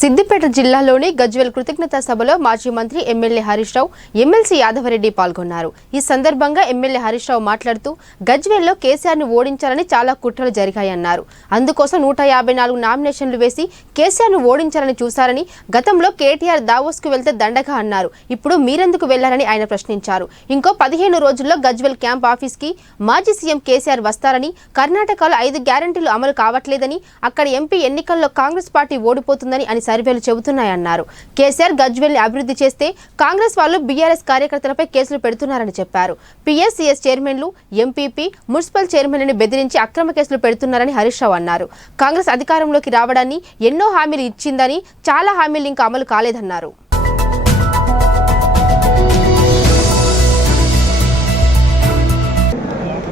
సిద్దిపేట జిల్లాలోని గజ్వెల్ కృతజ్ఞతా సభలో మాజీ మంత్రి ఎమ్మెల్యే హరీష్ రావు ఎమ్మెల్సీ యాదవరెడ్డి పాల్గొన్నారు. ఈ సందర్భంగా ఎమ్మెల్యే హరీష్ రావు మాట్లాడుతూ గజ్వెల్లో కేసీఆర్ను ఓడించాలని చాలా కుట్రలు జరిగాయన్నారు. అందుకోసం నూట యాభై నాలుగు నామినేషన్లు వేసి కేసీఆర్ను ఓడించాలని చూశారని గతంలో కేటీఆర్ దావోస్కు వెళ్తే దండగా అన్నారు. ఇప్పుడు మీరెందుకు వెళ్ళారని ఆయన ప్రశ్నించారు. ఇంకో పదిహేను రోజుల్లో గజ్వెల్ క్యాంప్ ఆఫీస్కి మాజీ సీఎం కేసీఆర్ వస్తారని కర్ణాటకలో ఐదు గ్యారంటీలు అమలు కావట్లేదని అక్కడ ఎంపీ ఎన్నికల్లో కాంగ్రెస్ పార్టీ ఓడిపోతుందని అని సర్వేలు చెబుతున్నాయన్నారు. కేసీఆర్ గజ్వెల్ని అభివృద్ధి చేస్తే కాంగ్రెస్ వాళ్ళు బీఆర్ఎస్ కార్యకర్తలపై కేసులు పెడుతున్నారని చెప్పారు. పిఎస్సిఎస్ చైర్మన్లు ఎంపీపీ మున్సిపల్ చైర్మన్లని బెదిరించి అక్రమ కేసులు పెడుతున్నారని హరీష్ రావు అన్నారు. కాంగ్రెస్ అధికారంలోకి రావడాన్ని ఎన్నో హామీలు ఇచ్చిందని చాలా హామీలు ఇంకా అమలు కాలేదన్నారు.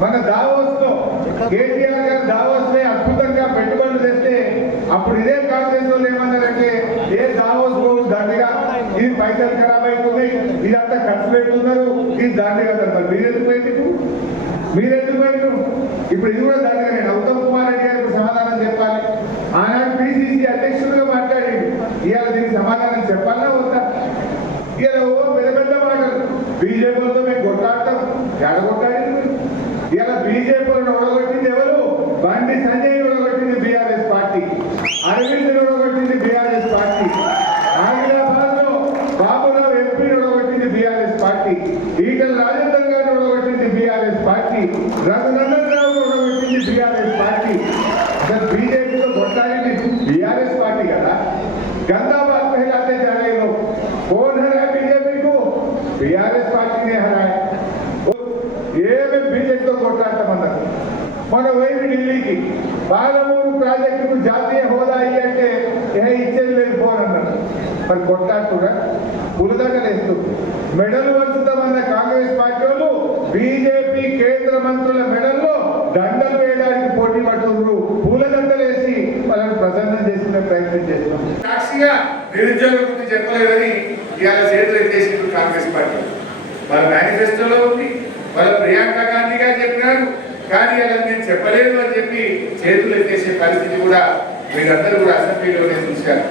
మన దావోస్లో కేటీఆర్ గారు దావోస్ పై అద్భుతంగా పెట్టుబడులు తెస్తే అప్పుడు ఇదే కాంగ్రెస్ వాళ్ళు ఏమన్నారంటే ఏ దావోస్ పోవు దండగా ఇది పైసలు ఖరాబ్ అవుతున్నాయి ఇదంతా ఖర్చు పెట్టుతున్నారు ఇది దండగా మరి మీరెందుకు మీరు ఎందుకు పోయిండు ఇప్పుడు ఇది కూడా దండగా నేను ఉత్తమ్ కుమార్ రెడ్డి గారికి సమాధానం చెప్పాలి. ఆనాడు పిసిసి అధ్యక్షుడిగా మాట్లాడి ఇవాళ దీనికి సమాధానం చెప్పాలా వద్దా? ఇవాళ ఓ పెద్ద పెద్ద మాటలు. బీజేపీలతో మేము కొట్లాడతాం. ఎడ కొట్టాడింది ఇలా బీజేపీలను రఘునందన్ రావు ఓడగొట్టింది బీఆర్ఎస్ పార్టీ అసలు బీజేపీతో కొట్లాడింది బీఆర్ఎస్ పార్టీ కదా गंदाबाद कहलाते जा रहे लोग कौन हराए बीजेपी को बीआरएस पार्टी ने हराए ఏమి బీజేపీతో కొట్లాడతామన్నారు మన వైపు ఢిల్లీకి పాలమూరు ప్రాజెక్టుకు జాతీయ హోదా అయ్యి అంటే ఏ ఇచ్చేది లేదు పోనన్నారు మరి కొట్లాడుతున్నా పులదగలేస్తూ మెడలు మంత్రుల మెడల్లో దండలు వేయడానికి పోటీ పడుతున్నారు. పూలదండలేసి వాళ్ళని ప్రసన్నం చేసుకునే ప్రయత్నం చేస్తున్నాం. సాక్షిగా నిరుద్యోగ గురించి చెప్పలేదని ఇవాళ చేతులు ఎత్తేసింది కాంగ్రెస్ పార్టీ. వాళ్ళ మేనిఫెస్టోలో ఉంది వాళ్ళ ప్రియాంక గాంధీ గారు చెప్పినారు. కానీ అలా నేను చెప్పలేదు అని చెప్పి చేతులు ఎత్తేసే పరిస్థితి కూడా మీరందరూ కూడా అసెంబ్లీలోనే చూశారు.